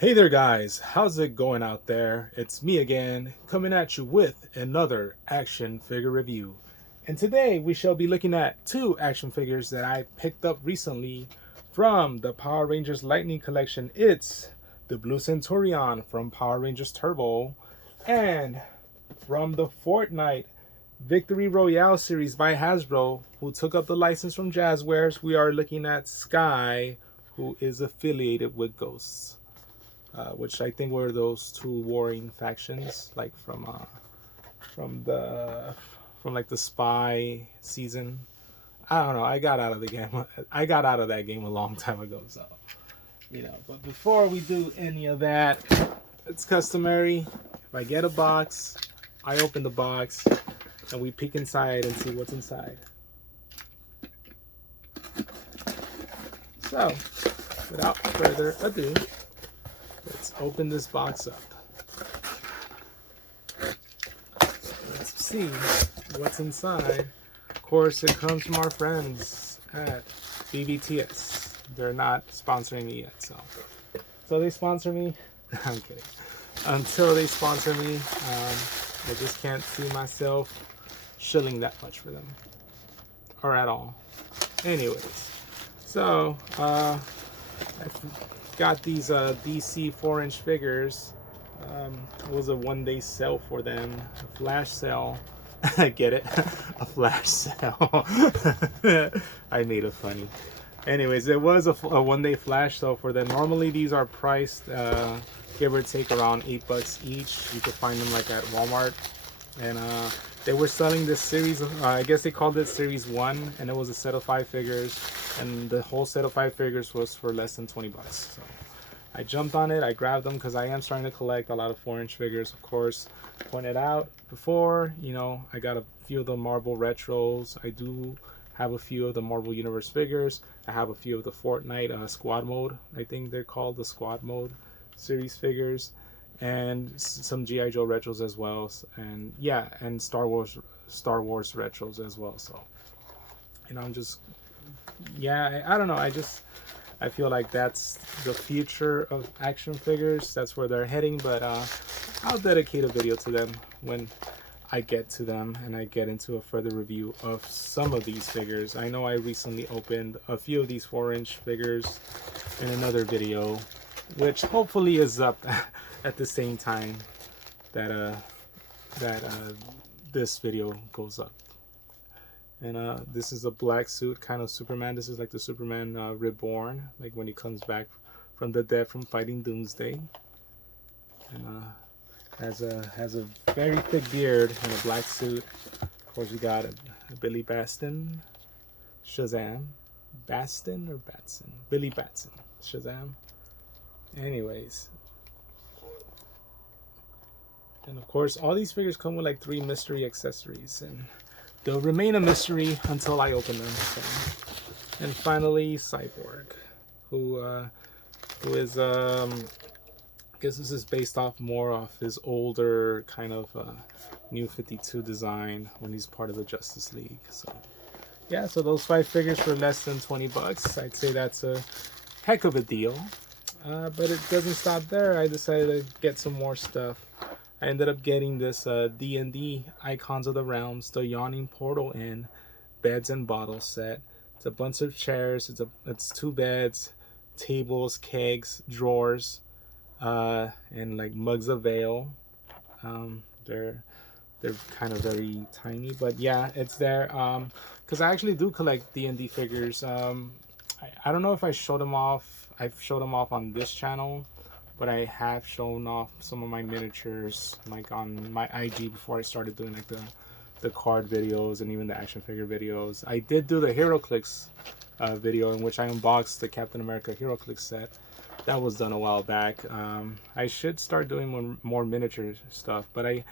Hey there guys, how's it going out there? It's me again, coming at you with another action figure review. And today we shall be looking at two action figures that I picked up recently from the Power Rangers Lightning Collection. It's the Blue Senturion from Power Rangers Turbo, and from the Fortnite Victory Royale series by Hasbro, who took up the license from Jazzwares, we are looking at Skye, who is affiliated with Ghosts. Which I think were those two warring factions, like from the from like the spy season. I don't know. I got out of the game. I got out of that game a long time ago. So But before we do any of that, it's customary. If I get a box, I open the box and we peek inside and see what's inside. So, without further ado, let's open this box up. Let's see what's inside. Of course, it comes from our friends at BBTS. They're not sponsoring me yet, so they sponsor me. I'm kidding. Until they sponsor me, I just can't see myself shilling that much for them, or at all. Anyways, so I got these DC 4-inch figures. It was a one-day sale for them, a flash sale. I get it, a flash sale. I made it funny. Anyways, it was a one-day flash sale for them. Normally these are priced give or take around $8 each. You could find them like at Walmart, and they were selling this series of, I guess they called it series 1, and it was a set of 5 figures, and the whole set of 5 figures was for less than $20. So I jumped on it. I grabbed them because I am starting to collect a lot of 4-inch figures, of course. Pointed out before, I got a few of the Marvel retros. I do have a few of the Marvel Universe figures. I have a few of the Fortnite squad mode. I think they're called the squad mode series figures, and some GI Joe retros as well. And yeah, and Star Wars retros as well. So I'm just, yeah, I don't know. I feel like that's the future of action figures. That's where they're heading. But I'll dedicate a video to them when I get to them and I get into a further review of some of these figures. I know I recently opened a few of these 4-inch figures in another video, which hopefully is up at the same time that this video goes up. And this is a black suit kind of Superman. This is like the Superman reborn, like when he comes back from the dead from fighting Doomsday. And has a very thick beard and a black suit. Of course, we got a Billy Baston, Shazam, Baston or Batson, Billy Batson, Shazam. Anyways, and of course, all these figures come with like 3 mystery accessories, and they'll remain a mystery until I open them. So. And finally, Cyborg, who is I guess this is based off more of his older kind of New 52 design when he's part of the Justice League. So yeah, so those 5 figures for less than $20. I'd say that's a heck of a deal. But it doesn't stop there. I decided to get some more stuff. I ended up getting this D&D Icons of the Realms, the Yawning Portal Inn Beds and Bottles set. It's a bunch of chairs. It's 2 beds, tables, kegs, drawers, and like mugs of ale. They're kind of very tiny, but yeah, it's there. Because I actually do collect D&D figures. I don't know if I showed them off. I've showed them off on this channel, but I have shown off some of my miniatures like on my IG before I started doing like the card videos and even the action figure videos. I did do the HeroClix video in which I unboxed the Captain America HeroClix set. That was done a while back. I should start doing more miniature stuff, but I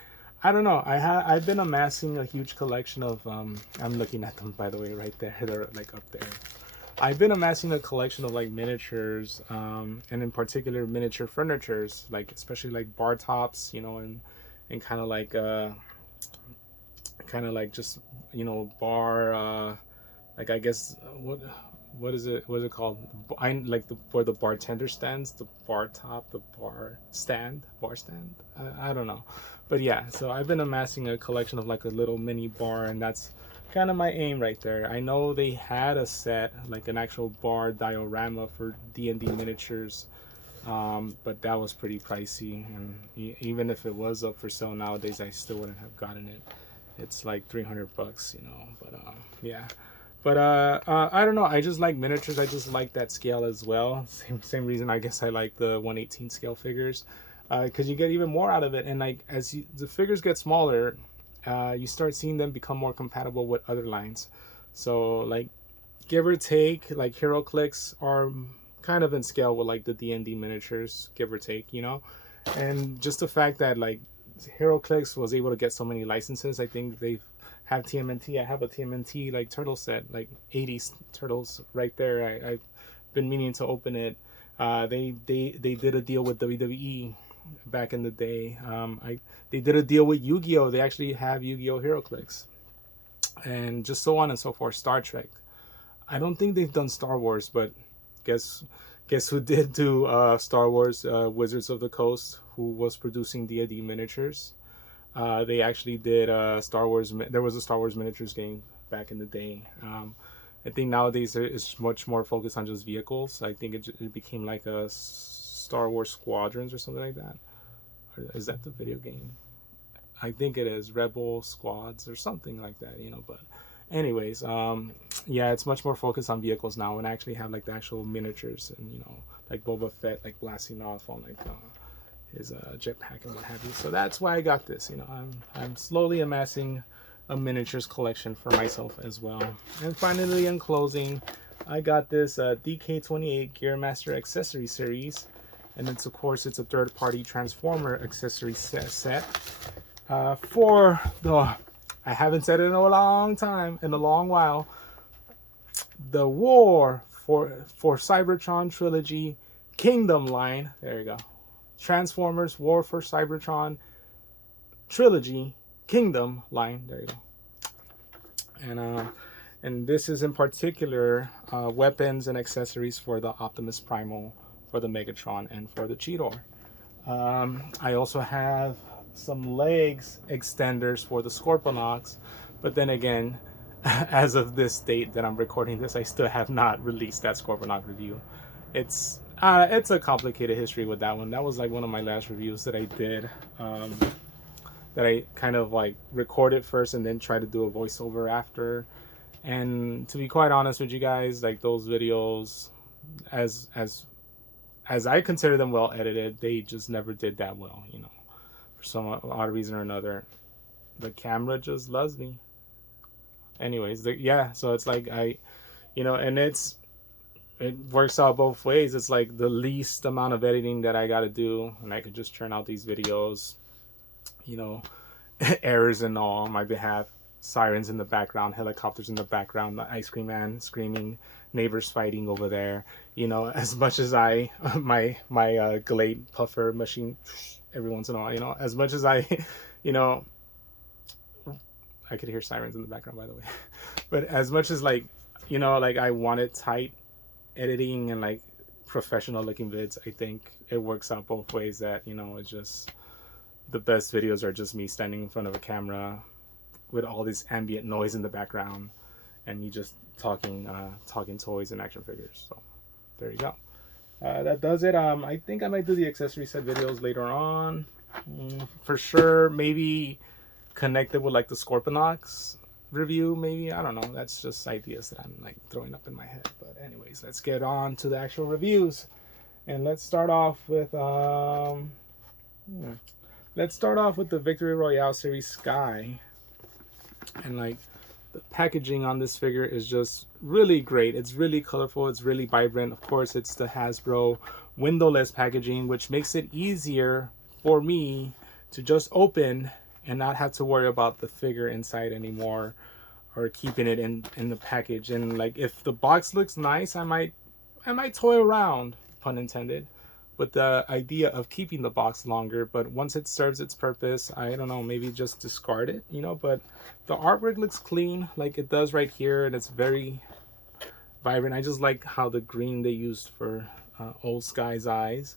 don't know. I've been amassing a huge collection of I'm looking at them, by the way, right there. They're like up there. I've been amassing a collection of like miniatures, and in particular miniature furnitures, like especially like bar tops, and kind of like just bar like I guess what is it? What is it called? I like where the bartender stands, the bar top, the bar stand. I don't know, but yeah. So I've been amassing a collection of like a little mini bar, and that's kind of my aim right there. I know they had a set, like an actual bar diorama for D&D miniatures, but that was pretty pricey, and even if it was up for sale nowadays, I still wouldn't have gotten it. It's like $300, you know. But yeah. But I don't know. I just like miniatures. I just like that scale as well. Same reason I guess I like the 1/18 scale figures, because you get even more out of it. And like as the figures get smaller, you start seeing them become more compatible with other lines. So like give or take, like HeroClix are kind of in scale with like the D&D miniatures, give or take, you know. And just the fact that like HeroClix was able to get so many licenses, I think they have TMNT. I have a TMNT like turtle set, like 80 turtles right there. I've been meaning to open it. They did a deal with WWE back in the day. They did a deal with Yu-Gi-Oh. They actually have Yu-Gi-Oh HeroClix, and just so on and so forth. Star Trek. I don't think they've done Star Wars, but guess who did do Star Wars? Wizards of the Coast, who was producing D&D miniatures. They actually did Star Wars. There was a Star Wars miniatures game back in the day. I think nowadays it's much more focused on just vehicles. I think it became like a Star Wars Squadrons or something like that. Or is that the video game? I think it is Rebel Squads or something like that, you know. But anyways, yeah, it's much more focused on vehicles now, and I actually have like the actual miniatures, and you know, like Boba Fett like blasting off on like his jetpack and what have you. So that's why I got this. You know, I'm slowly amassing a miniatures collection for myself as well. And finally, in closing, I got this DK28 Gearmaster accessory series, and it's of course it's a third-party Transformer accessory set for the. I haven't said it in a long time, in a long while. The War for Cybertron Trilogy Kingdom line. There you go. Transformers War for Cybertron Trilogy Kingdom line. There you go. And this is in particular weapons and accessories for the Optimus Primal, for the Megatron, and for the Cheetor. I also have some legs extenders for the Scorponok, but then again, as of this date that I'm recording this, I still have not released that Scorponok review. It's a complicated history with that one. That was like one of my last reviews that I did, that I kind of like recorded first and then try to do a voiceover after. And to be quite honest with you guys, like those videos, as I consider them well edited, they just never did that well, you know. For some odd reason or another, the camera just loves me. Anyways, yeah, so it's like you know, and it works out both ways. It's like the least amount of editing that I got to do, and I could just churn out these videos, you know, errors and all on my behalf. Sirens in the background, helicopters in the background, the ice cream man screaming, neighbors fighting over there. You know, as much as my Glade puffer machine every once in a while, you know, as much as you know, I could hear sirens in the background, by the way. But as much as like, you know, like I wanted tight editing and like professional looking vids, I think it works out both ways. That, you know, it's just the best videos are just me standing in front of a camera with all this ambient noise in the background, and me just talking toys and action figures. So there you go. That does it. I think I might do the accessory set videos later on, for sure. Maybe connected with like the Scorponok review, maybe. I don't know. That's just ideas that I'm like throwing up in my head. But anyways, let's get on to the actual reviews, and let's start off with the Victory Royale series Skye. And like the packaging on this figure is just really great. It's really colorful, it's really vibrant. Of course, it's the Hasbro windowless packaging, which makes it easier for me to just open and not have to worry about the figure inside anymore, or keeping it in the package. And like if the box looks nice, I might toy around, pun intended, with the idea of keeping the box longer. But once it serves its purpose, I don't know, maybe just discard it, you know. But the artwork looks clean, like it does right here, and it's very vibrant. I just like how the green they used for old Skye's eyes.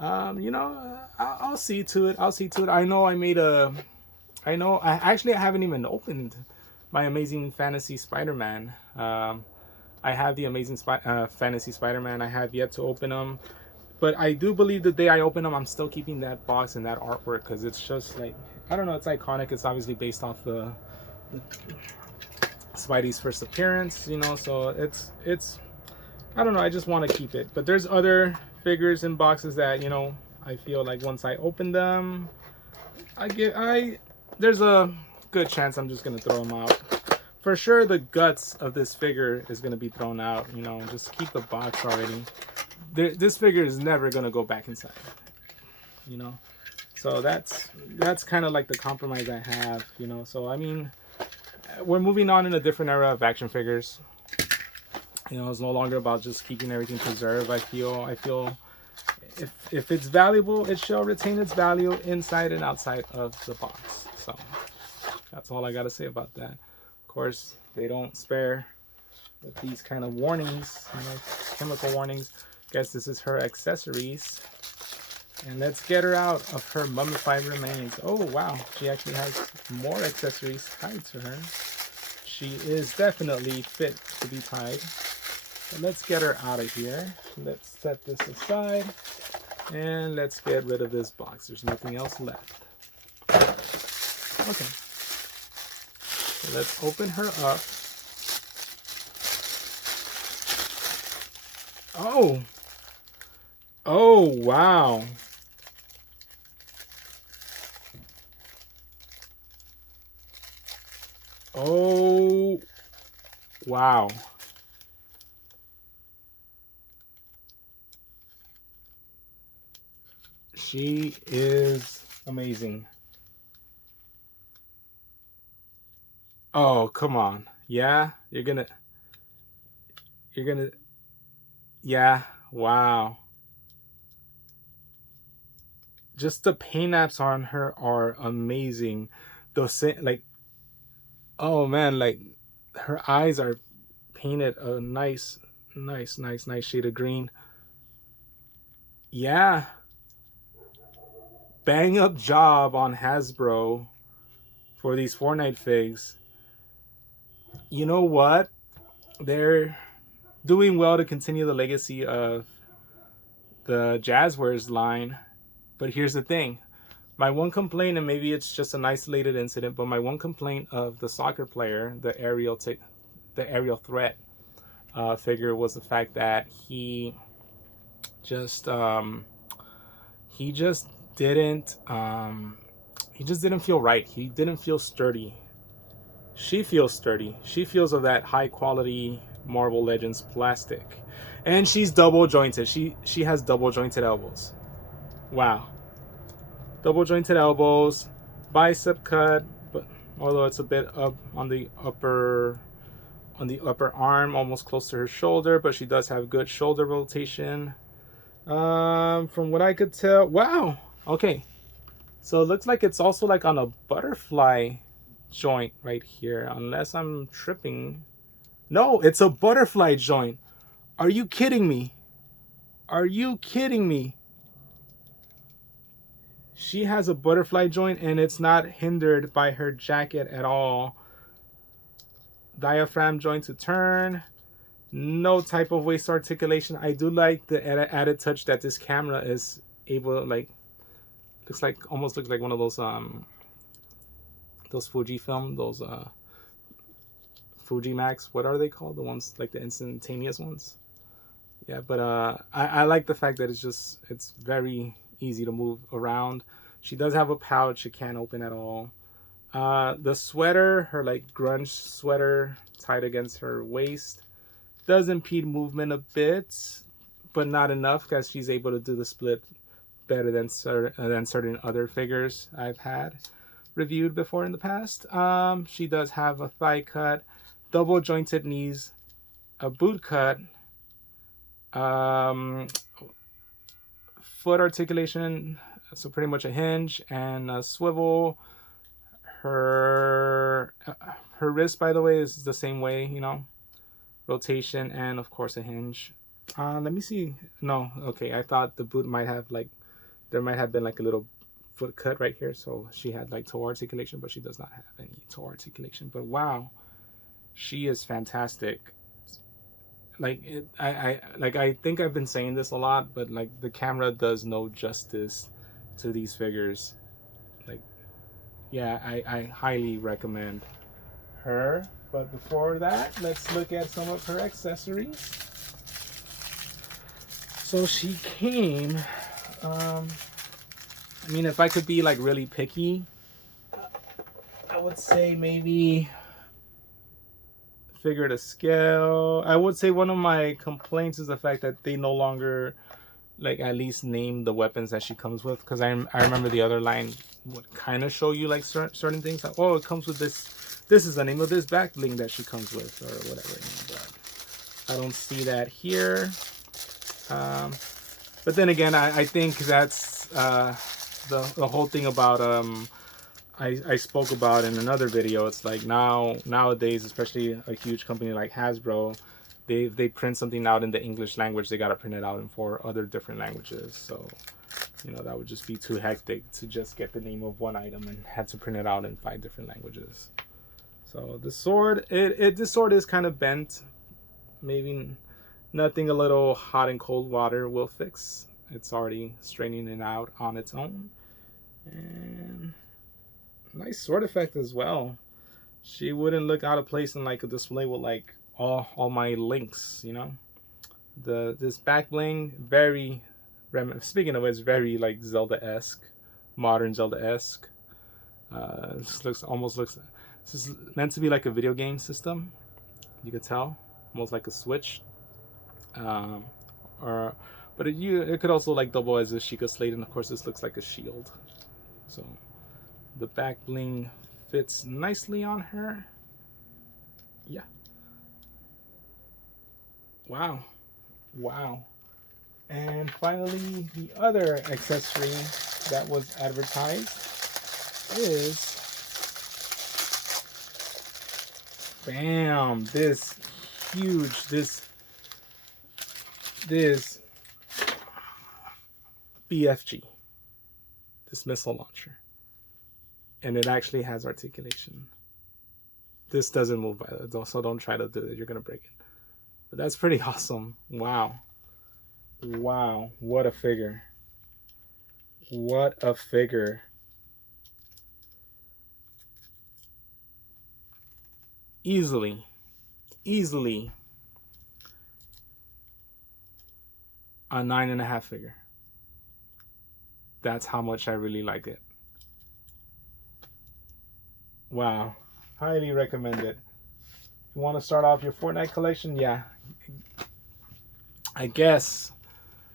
You know, I'll see to it. I'll see to it. I know I made a. I know I actually I haven't even opened my Amazing Fantasy Spider-Man. I have the Amazing Fantasy Spider-Man. I have yet to open them, but I do believe the day I open them, I'm still keeping that box and that artwork because it's just like I don't know. It's iconic. It's obviously based off the Spidey's first appearance, you know. So it's I don't know. I just want to keep it. But there's other figures in boxes that I feel like once I open them, there's a good chance I'm just gonna throw them out. For sure, the guts of this figure is gonna be thrown out. Just keep the box already. This figure is never gonna go back inside. So that's kind of like the compromise I have. So I mean, we're moving on in a different era of action figures. It's no longer about just keeping everything preserved. I feel if it's valuable, it shall retain its value inside and outside of the box. So that's all I got to say about that. Of course, they don't spare with these kind of warnings, chemical warnings. Guess this is her accessories. And let's get her out of her mummified remains. Oh, wow. She actually has more accessories tied to her. She is definitely fit to be tied. But let's get her out of here. Let's set this aside. And let's get rid of this box. There's nothing else left. Okay. So let's open her up. Oh. Oh, wow. Oh, wow. She is amazing. Oh, come on. Yeah, you're gonna, yeah, wow. Just the paint apps on her are amazing. Those, like, oh man, like, her eyes are painted a nice shade of green. Yeah. Bang up job on Hasbro for these Fortnite figs. You know what? They're doing well to continue the legacy of the Jazzwares line. But here's the thing. My one complaint, and maybe it's just an isolated incident, but my one complaint of the soccer player, the aerial threat figure, was the fact that just he just didn't feel right. He didn't feel sturdy. She feels sturdy. She feels of that high quality Marvel Legends plastic, and she's double jointed. She has double jointed elbows. Wow, double jointed elbows, bicep cut, but although it's a bit up on the upper arm, almost close to her shoulder, but she does have good shoulder rotation. From what I could tell, wow. Okay, so it looks like it's also like on a butterfly joint right here, unless I'm tripping. No, it's a butterfly joint. Are you kidding me? Are you kidding me? She has a butterfly joint and it's not hindered by her jacket at all. Diaphragm joint to turn. No type of waist articulation. I do like the added touch that this camera is able, like, almost looks like one of those Fujifilm, those Fujimax. What are they called? The ones like the instantaneous ones. Yeah, but I like the fact that it's very easy to move around. She does have a pouch. It can't open at all. The sweater, her like grunge sweater tied against her waist, does impede movement a bit, but not enough because she's able to do the split better than certain other figures I've had reviewed before in the past. She does have a thigh cut, double jointed knees, a boot cut, foot articulation, so pretty much a hinge and a swivel. Her wrist, by the way, is the same way, rotation, and of course a hinge. Let me see. No, okay. I thought the boot might have like, there might have been like a little foot cut right here, so she had like toe articulation, but she does not have any toe articulation. But wow, she is fantastic. Like I think I've been saying this a lot, but like the camera does no justice to these figures. Like, yeah, I highly recommend her. But before that, let's look at some of her accessories. So she came, I mean, if I could be like really picky, I would say maybe figure to scale. I would say one of my complaints is the fact that they no longer like at least name the weapons that she comes with, because I remember the other line would kind of show you like certain things like, oh, it comes with this is the name of this back bling that she comes with or whatever, but I don't see that here. But then again, I think that's the whole thing about I spoke about in another video. It's like nowadays, especially a huge company like Hasbro, they print something out in the English language, they gotta print it out in 4 other different languages. So, you know, that would just be too hectic to just get the name of one item and have to print it out in 5 different languages. So the sword, this sword is kind of bent. Maybe nothing a little hot and cold water will fix. It's already straightening it out on its own. And nice sword effect as well. She wouldn't look out of place in like a display with like all my links, you know. This back bling, very speaking of which, very like Zelda-esque, modern Zelda-esque. This is meant to be like a video game system. You could tell, almost like a Switch. But it could also like double as a Sheikah Slate, and of course this looks like a shield. So the back bling fits nicely on her. Yeah. Wow. Wow. And finally, the other accessory that was advertised is, bam, this huge, this BFG, this missile launcher. And it actually has articulation. This doesn't move by it, so don't try to do it, you're gonna break it. But that's pretty awesome. Wow. Wow, what a figure. What a figure. Easily a 9.5 figure. That's how much I really like it. Wow, highly recommend it. You want to start off your Fortnite collection? Yeah, I guess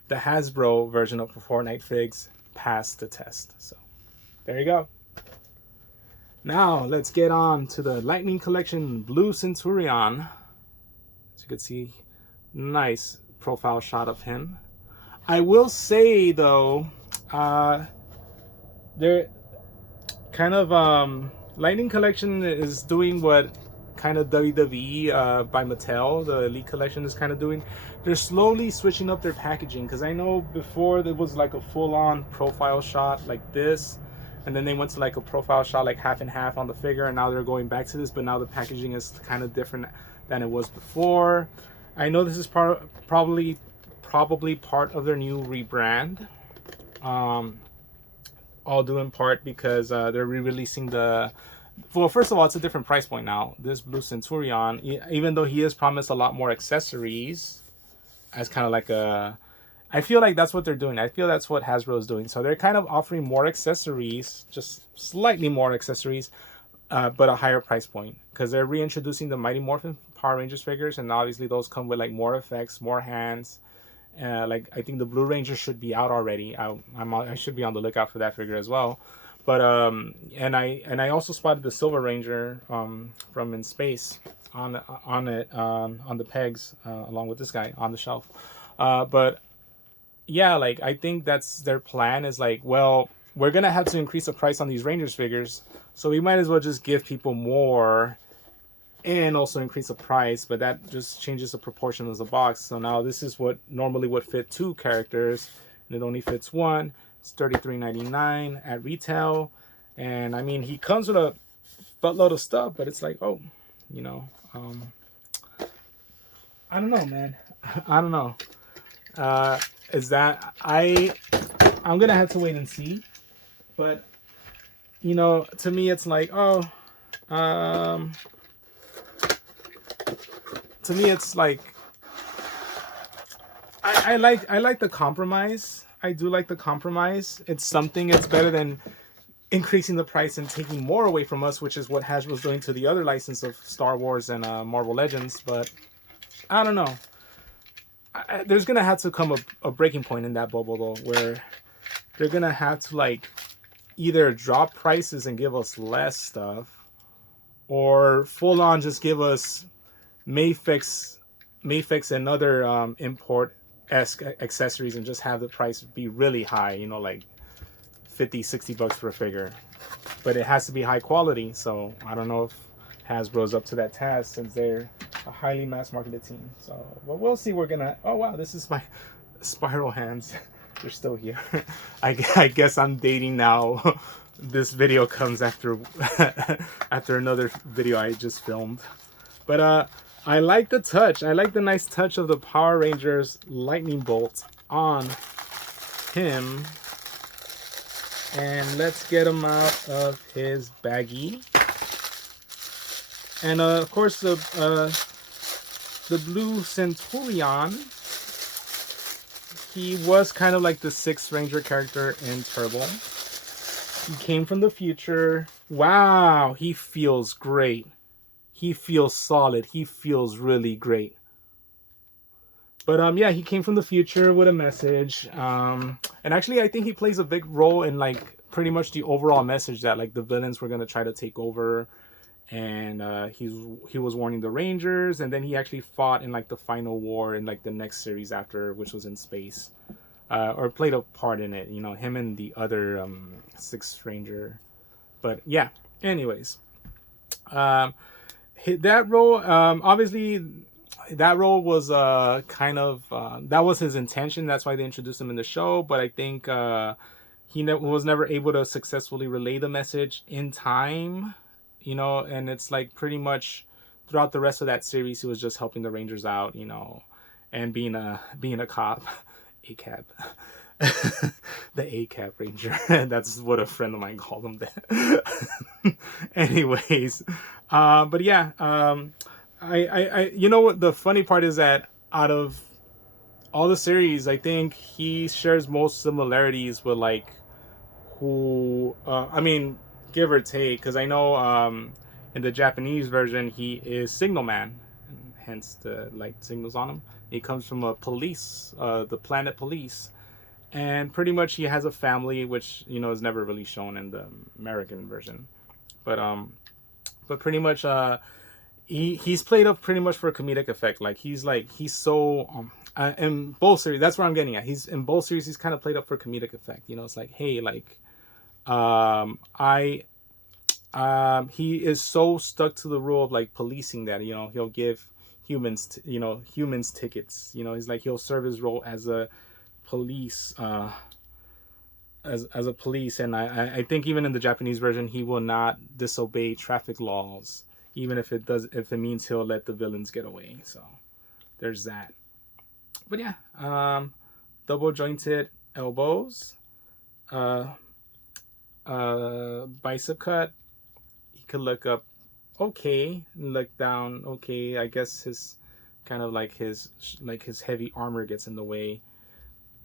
the Hasbro version of the Fortnite figs passed the test. So there you go. Now let's get on to the Lightning Collection Blue Senturion. As you can see, nice profile shot of him. I will say though, they're kind of Lightning Collection is doing what kind of WWE by Mattel, the Elite Collection, is kind of doing. They're slowly switching up their packaging, because I know before there was like a full-on profile shot like this, and then they went to like a profile shot like half and half on the figure, and now they're going back to this, but now the packaging is kind of different than it was before. I know this is probably part of their new rebrand, all due in part because they're re-releasing the, well, first of all, it's a different price point now. This Blue Senturion, even though he is promised a lot more accessories, as kind of like a, I feel like that's what they're doing. I feel that's what Hasbro is doing. So they're kind of offering more accessories, just slightly more accessories, but a higher price point, because they're reintroducing the Mighty Morphin Power Rangers figures, and obviously those come with like more effects, more hands. Like I think the Blue Ranger should be out already. I should be on the lookout for that figure as well. But and I also spotted the Silver Ranger from In Space on the pegs along with this guy on the shelf. But yeah, like I think that's their plan, is like, well, we're gonna have to increase the price on these Rangers figures, so we might as well just give people more and also increase the price, but that just changes the proportion of the box. So now this is what normally would fit 2 characters, and it only fits 1. It's $33.99 at retail, and I mean he comes with a buttload of stuff, but it's like, oh, you know, I don't know, man. I don't know. Is that I'm gonna have to wait and see, but you know, to me it's like, oh, to me it's like I like the compromise. I do like the compromise. It's something. It's better than increasing the price and taking more away from us, which is what Hasbro's doing to the other license of Star Wars and Marvel Legends. But I don't know. There's gonna have to come a breaking point in that bubble though, where they're gonna have to like either drop prices and give us less stuff, or full on just give us Mayfix and other import-esque accessories and just have the price be really high, you know, like 50, 60 bucks for a figure. But it has to be high quality, so I don't know if Hasbro's up to that task since they're a highly mass-marketed team. So, but we'll see. We're gonna... Oh, wow, this is my spiral hands. They're still here. I guess I'm dating now. This video comes after after another video I just filmed. But I like the touch. I like the nice touch of the Power Rangers lightning bolt on him. And let's get him out of his baggie. And of course the blue Senturion. He was kind of like the 6th Ranger character in Turbo. He came from the future. Wow, he feels great. He feels solid. He feels really great. But yeah, he came from the future with a message. And actually, I think he plays a big role in like pretty much the overall message that like the villains were gonna try to take over. And he was warning the Rangers, and then he actually fought in like the final war in like the next series after, which was in space, or played a part in it. You know, him and the other 6th Ranger. But yeah, anyways, that role, obviously, that role was kind of that was his intention. That's why they introduced him in the show. But I think he was never able to successfully relay the message in time. You know, and it's like pretty much throughout the rest of that series, he was just helping the Rangers out, you know, and being a cop, ACAB, the ACAB Ranger. That's what a friend of mine called him. That. Anyways, but yeah, I you know what the funny part is that out of all the series, I think he shares most similarities with like who I mean, give or take, because I know in the Japanese version he is Signal Man, hence the like signals on him. He comes from a police, the planet Police, and pretty much he has a family, which you know is never really shown in the American version. But pretty much he's played up pretty much for a comedic effect. Like he's so in both series. That's where I'm getting at. He's in both series. He's kind of played up for comedic effect. You know, it's like, hey, like he is so stuck to the rule of like policing that, you know, he'll give humans tickets. You know, he's like, he'll serve his role as a police, as a police. And I think even in the Japanese version, he will not disobey traffic laws, even if it means he'll let the villains get away. So there's that. But yeah, double jointed elbows, bicep cut. He could look up okay, look down okay. I guess his kind of like his heavy armor gets in the way,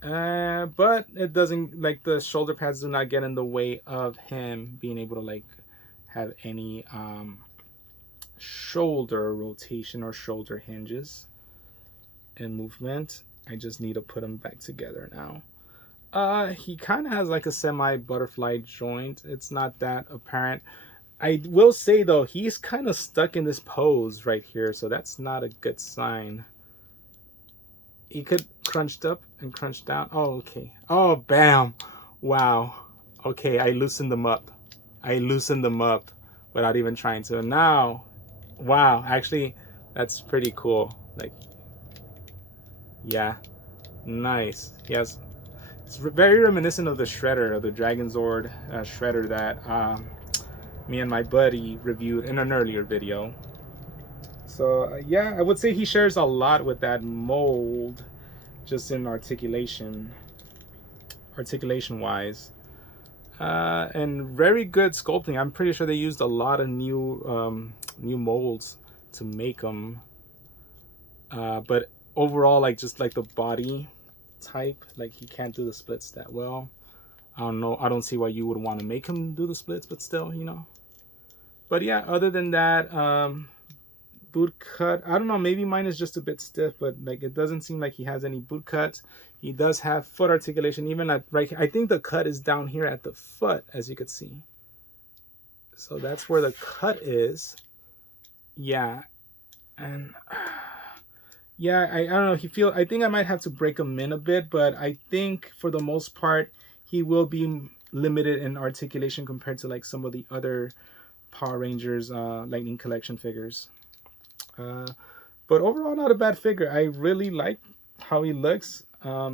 but it doesn't, like the shoulder pads do not get in the way of him being able to like have any shoulder rotation or shoulder hinges and movement. I just need to put them back together now. He kind of has like a semi butterfly joint. It's not that apparent. I will say though, he's kind of stuck in this pose right here, so that's not a good sign. He could crunched up and crunched down. Oh, okay. Oh, bam. Wow. Okay, I loosened them up. Without even trying to. Now, Wow, actually, that's pretty cool. Like, yeah, nice. Yes, it's very reminiscent of the Shredder, of the Dragon Zord Shredder that me and my buddy reviewed in an earlier video. So yeah, I would say he shares a lot with that mold, just in articulation wise, and very good sculpting. I'm pretty sure they used a lot of new molds to make them. But overall, like just like the body type, like he can't do the splits that well. I don't know. I don't see why you would want to make him do the splits, but still, you know. But yeah, other than that, boot cut. I don't know. Maybe mine is just a bit stiff, but like it doesn't seem like he has any boot cuts. He does have foot articulation, even at right here. I think the cut is down here at the foot, as you could see. So that's where the cut is. Yeah, and yeah, I don't know. I think I might have to break him in a bit, but I think for the most part, he will be limited in articulation compared to like some of the other Power Rangers Lightning Collection figures. But overall, not a bad figure. I really like how he looks.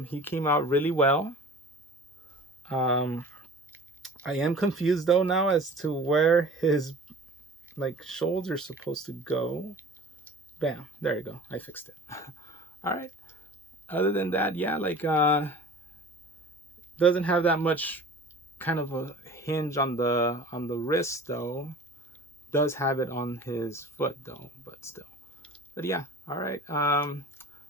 He came out really well. Um, I am confused though now as to where his like shoulders are supposed to go. Bam, there you go. I fixed it. All right. Other than that, yeah, like doesn't have that much kind of a hinge on the wrist though. Does have it on his foot though, but still. But yeah, all right.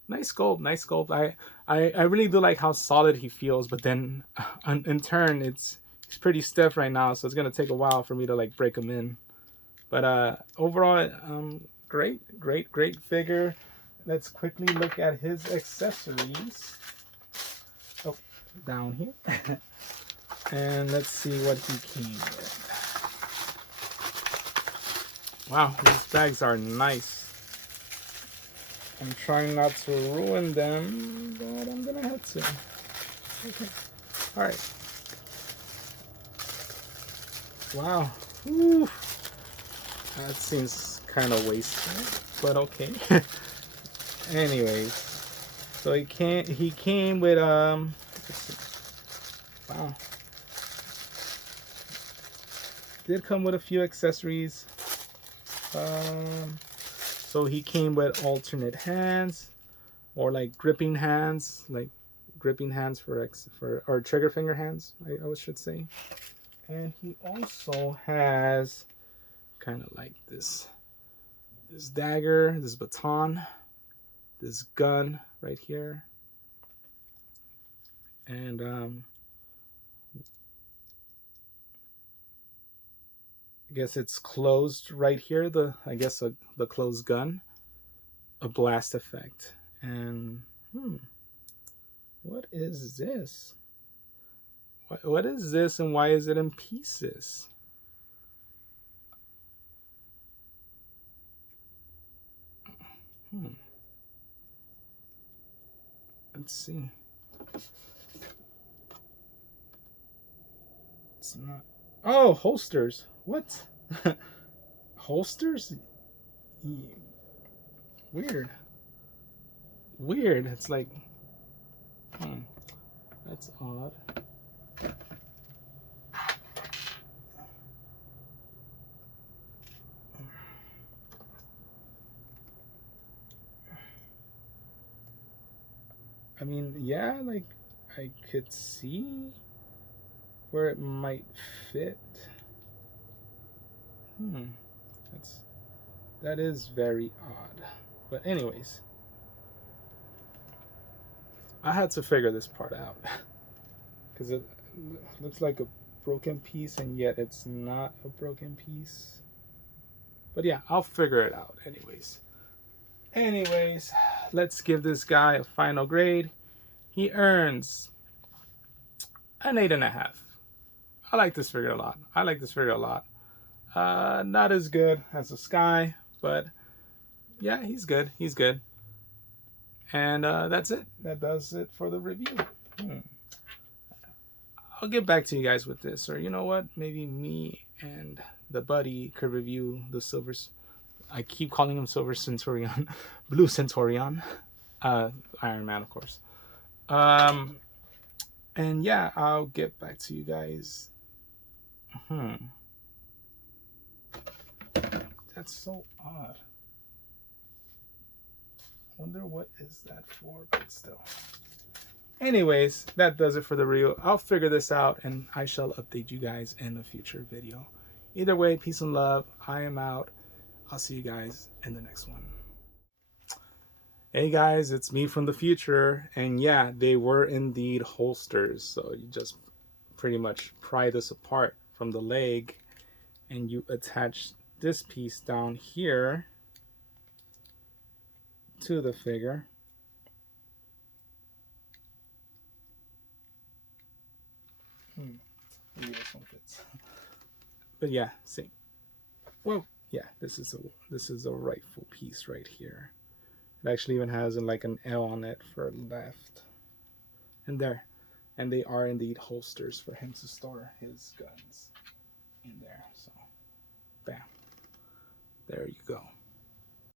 Nice sculpt, nice sculpt. I really do like how solid he feels, but then in turn he's pretty stiff right now, so it's gonna take a while for me to like break him in. But overall, great figure. Let's quickly look at his accessories. Oh, down here. And let's see what he came with. Wow, these bags are nice. I'm trying not to ruin them, but I'm gonna have to. Okay. Alright. Wow. Whew. That seems kind of wasted, but okay. Anyways, so he came with wow. Did come with a few accessories. So he came with alternate hands, or like gripping hands for or trigger finger hands, I should say. And he also has kind of like this dagger, this baton, this gun right here, and I guess it's closed right here. The closed gun, a blast effect, and what is this? What is this, and why is it in pieces? Let's see. It's not. Oh, holsters. What? Holsters? Weird. Weird. It's like, that's odd. I mean, yeah, like I could see where it might fit. That is very odd. But anyways, I had to figure this part out because it looks like a broken piece, and yet it's not a broken piece. But yeah, I'll figure it out anyways. Let's give this guy a final grade. He earns an 8.5. I like this figure a lot. Not as good as the Skye, but yeah, he's good. And that's it. That does it for the review. I'll get back to you guys with this, or you know what? Maybe me and the buddy could review the I keep calling him Silver Senturion, Blue Senturion, Iron Man, of course. And yeah, I'll get back to you guys. That's so odd. Wonder what is that for, but still. Anyways, that does it for the review. I'll figure this out and I shall update you guys in a future video. Either way, peace and love. I am out. I'll see you guys in the next one. Hey guys, it's me from the future. And yeah, they were indeed holsters. So you just pretty much pry this apart from the leg and you attach this piece down here to the figure. Maybe this one fits. But yeah, see. Well, yeah, this is a rightful piece right here. It actually even has like an L on it for left. And there. And they are indeed holsters for him to store his guns in there. So, bam. There you go.